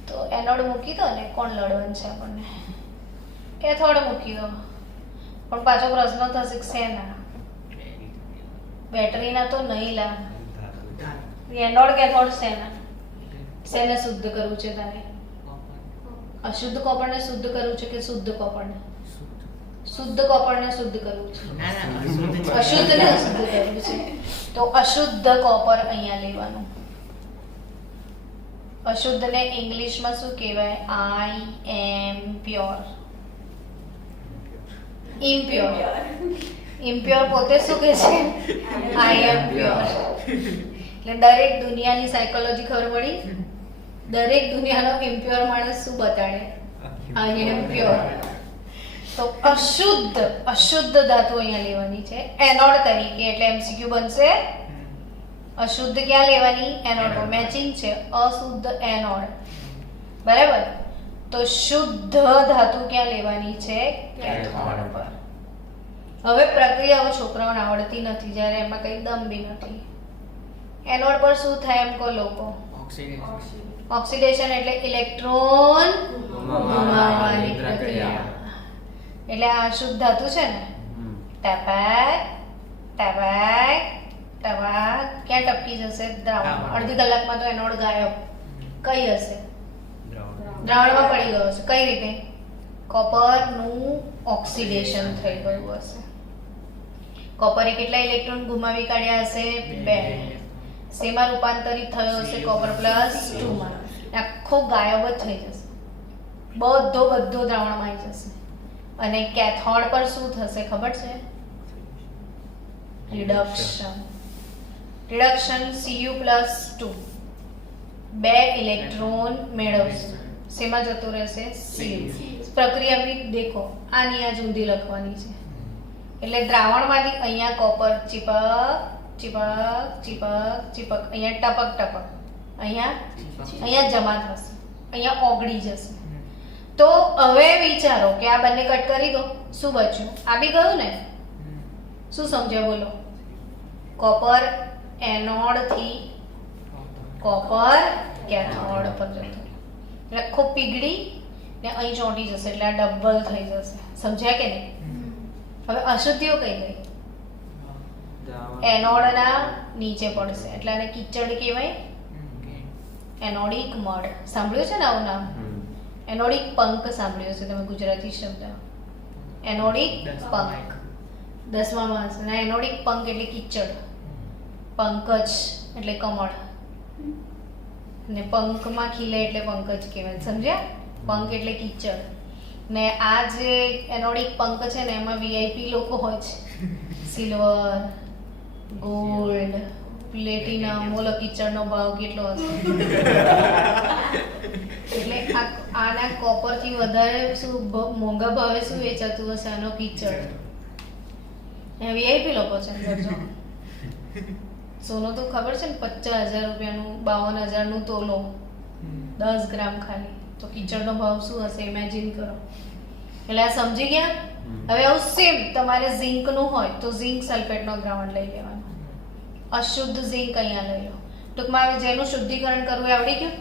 તો એનોડ મૂકી દો ને, કોણ લડવાનું છે આપણને? કેથોડ મૂકી દો. પણ પાછો પ્રશ્ન થશે શેના? બેટરીના તો નહીં લા. એનોડ કેથોડ શેના? શેને શુદ્ધ કરવું છે તારે? અશુદ્ધ કોપરને શુદ્ધ કરવું છે કે શુદ્ધ કોપરને? શુદ્ધ કોપરને શુદ્ધ કરવું છે. અશુદ્ધને શુદ્ધ કરવું છે. તો અશુદ્ધ કોપર અહીંયા લેવાનું. અશુદ્ધને ઇંગ્લિશમાં શું કહેવાય? I am pure. ઇમ્પ્યોર પોતે શું કહે છે? I am pure. એટલે દરેક દુનિયાની સાયકોલોજી ખબર પડી. દરેક દુનિયાનો ઇમ્પ્યોર માણસ શું બતાડે? I am pure. તો અશુદ્ધ ધાતુ અહીંયા લેવાની છે એનોડ તરીકે. એટલે MCQ બનશે. અશુદ્ધ ક્યાં લેવાની? એનોડ. મેચિંગ છે. અશુદ્ધ એનોડ. બરાબર. તો શુદ્ધ ધાતુ ક્યાં લેવાની છે? કેથોડ પર. હવે પ્રક્રિયાઓ છોકરાઓને આવડતી નથી જ્યારે એમાં કઈ દમ બી નથી. એનોડ પર શું થાય એમ કહો લોકો? ઓક્સિડેશન એટલે ઇલેક્ટ્રોન ગુમાવવાની પ્રક્રિયા. એટલે આ અશુદ્ધ ધાતુ છે ને, ટપક ક્યાં ટપકી જશે? દ્રાવણ. અડધી કલાકમાં તો એનોડ ગાયબ. કઈ હશે? દ્રાવણમાં પડી ગયો હશે. કઈ રીતે? કોપરનું ઓક્સિડેશન થઈ ગયું હશે. કોપરે કેટલા ઇલેક્ટ્રોન ગુમાવી કાઢ્યા હશે? 2. શેમાં રૂપાંતરિત થયો હશે? કોપર +2 માં. આખો ગાયબ જ થઈ જશે. બધો દ્રાવણમાં આવી જશે. અને કેથોડ પર શું થશે ખબર છે? રિડક્શન. Cu+2 2 ઇલેક્ટ્રોન મેળવશે. શેમાં જતું રહેશે? Cu. પ્રક્રિયા બી દેખો આની આ ઊંધી લખવાની છે. એટલે દ્રાવણમાંથી અહીંયા કોપર ચીપક અહીંયા ટપક અહીંયા જમા થશે, અહીંયા ઓગળી જશે. તો હવે વિચારો કે આ બંને કટ કરી દો, શું બચ્યું? આ બી ગયું ને? શું સમજ્યા બોલો? કોપર એનોડ થી કોપર કેથોડ પર જતું એટલે ખૂબ પીગળી ને અહીં ચોંટી જશે એટલે આ ડબલ થઈ જશે. સમજ્યા કે નહીં? હવે અશુદ્ધિઓ કઈ ગઈ? એનોડના નીચે પડશે એટલે આને કીચડ કહેવાય. એનોડિક મડ સાંભળ્યું છે ને આવું નામ? એનોડિક પંક સાંભળ્યું છે તમે ગુજરાતી શબ્દ? એનોડિક પંક 10માં હશે ને. એનોડિક પંક એટલે કીચડ, પંકજ એટલે કમળ. ને પંખમાં ખીલે એટલે પંખ જ કહેવાય, સમજ્યા? પંખ એટલે કીચડ. ને આ જે એનોડિક પંખ છે ને એમાં વીઆઈપી લોકો હોય છે, સિલ્વર, ગોલ્ડ, પ્લેટિનમ. બોલો કીચડનો ભાવ કેટલો હશે? એટલે આના કોપરથી વધારે શું મોંઘા ભાવે શું વેચાતું હશે આનો કીચડ? વીઆઈપી લોકો છે અંદર જો. સોનું તો ખબર છે ને 50,000 રૂપિયાનું, 52,000 તોલો, 10 ગ્રામ ખાલી. તો કીચડનો ભાવ શું હશે ઇમેજિન કરો. એટલે આ સમજી ગયા? હવે આવું સેમ તમારે ઝિંકનું હોય તો ઝિંક સલ્ફેટનો દ્રાવણ લઈ લેવાનો. અશુદ્ધ ઝિંક અહીંયા લઈ લો. ટૂંકમાં હવે જેનું શુદ્ધિકરણ કરવું એ આવડી ગયું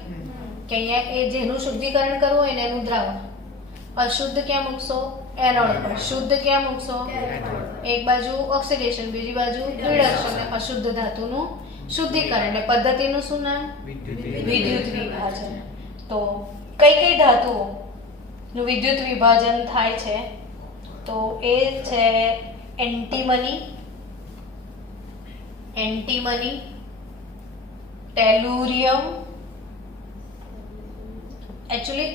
કે અહીંયા એ જેનું શુદ્ધિકરણ કરવું હોય ને એનું દ્રાવણ. અશુદ્ધ ક્યાં મૂકશો? એનોડ પર. શુદ્ધ ક્યાં મૂકશો? એક બાજુ ઓક્સિડેશન, બીજી બાજુ રિડક્શન. અશુદ્ધ ધાતુનું શુદ્ધિકરણ. એટલે પદ્ધતિનું શું નામ? વિદ્યુત વિભાજન. તો કઈ કઈ ધાતુઓનું વિદ્યુત વિભાજન થાય છે? તો એ છે એન્ટીમની, ટેલુરિયમ. એકચ્યુઅલી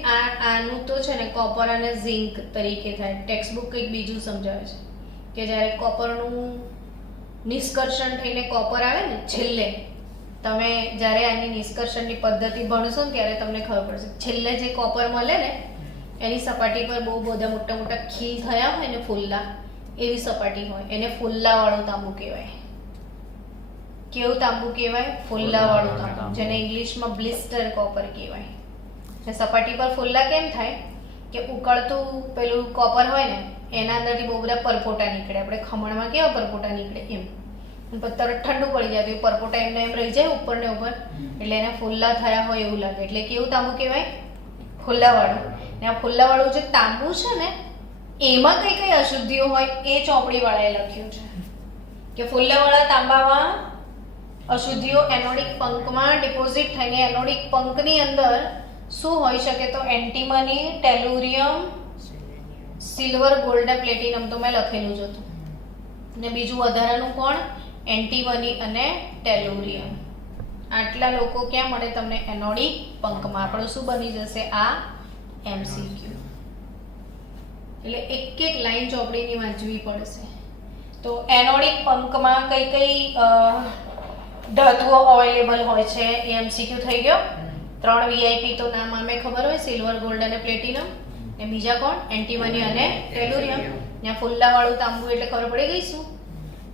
આનું તો છે ને કોપર અને ઝિંક તરીકે થાય. ટેક્સ્ટ બુક કંઈક બીજું સમજાવે છે કે જ્યારે કોપરનું નિષ્કર્ષણ થઈને કોપર આવે ને છેલ્લે, તમે જ્યારે આની નિષ્કર્ષણની પદ્ધતિ ભણશો ને ત્યારે તમને ખબર પડશે. છેલ્લે જે કોપર મળે ને એની સપાટી પર બહુ બધા મોટા મોટા ખીલ થયા હોય ને ફુલ્લા, એવી સપાટી હોય, એને ફુલ્લાવાળું તાંબુ કહેવાય. કેવું તાંબુ કહેવાય? ફુલ્લાવાળું તાંબુ, જેને ઇંગ્લિશમાં બ્લિસ્ટર કોપર કહેવાય. સપાટી પર ફુલ્લા કેમ થાય કે ઉકળતું પેલું કોપર હોય ને એના અંદરથી બહુ બધા પરપોટા નીકળે. આપણે ખમણમાં કેવા પરપોટા નીકળે એમ. તરત ઠંડુ પડી જાય તો એ પરપોટા એમને એમ રહી જાય ઉપર ને ઉપર, એટલે એને ફુલ્લા થયા હોય એવું લાગે. એટલે કેવું તાંબુ કહેવાય? ફુલ્લાવાળું. ને આ ફુલ્લાવાળું જે તાંબુ છે ને એમાં કઈ કઈ અશુદ્ધિઓ હોય એ ચોપડીવાળાએ લખ્યું છે કે ફુલ્લાવાળા તાંબામાં અશુદ્ધિઓ એનોડિક પંકમાં ડિપોઝિટ થઈને એનોડિક પંકની અંદર શું હોઈ શકે? તો antimony, tellurium, silver, gold, platinum. તો મેં લખેલું જ હતું. ને બીજું વધારાનું કોણ? એન્ટીમની અને ટેલુરિયમ. આટલા લોકો ક્યાં મળે તમને? એનોડિક પંકમાં. આપણું શું બની જશે? આ એમસીક્યુ. એટલે એક એક લાઈન ચોપડીની વાંચવી પડશે. તો એનોડિક પંકમાં કઈ કઈ ધાતુઓ અવેલેબલ હોય છે એ એમસીક્યુ થઈ ગયો. 3 વીઆઈપી તો નામ અમે ખબર હોય, સિલ્વર, ગોલ્ડ અને પ્લેટિનમ. ને બીજા કોણ? એન્ટીમની અને ટેલુરિયમ. ત્યાં ફુલ્લાવાળું તાંબુ એટલે ખબર પડી ગઈ શું?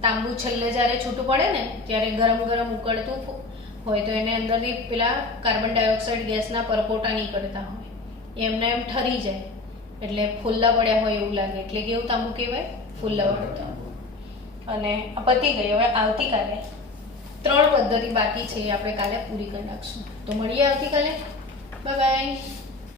તાંબુ છેલ્લે જ્યારે છૂટું પડે ને ત્યારે ગરમ ગરમ ઉકળતું હોય તો એને અંદરથી પેલા કાર્બન ડાયોક્સાઇડ ગેસના પરપોટા નીકળતા હોય, એમને એમ ઠરી જાય એટલે ફુલ્લા પડ્યા હોય એવું લાગે. એટલે કેવું તાંબુ કહેવાય? ફુલ્લાવાળું તાંબુ. અને પતી ગઈ. હવે આવતીકાલે 3 પદ્ધતિ બાકી છે એ આપણે કાલે પૂરી કરી નાખશું. તો મળીએ આવતીકાલે. Bye bye.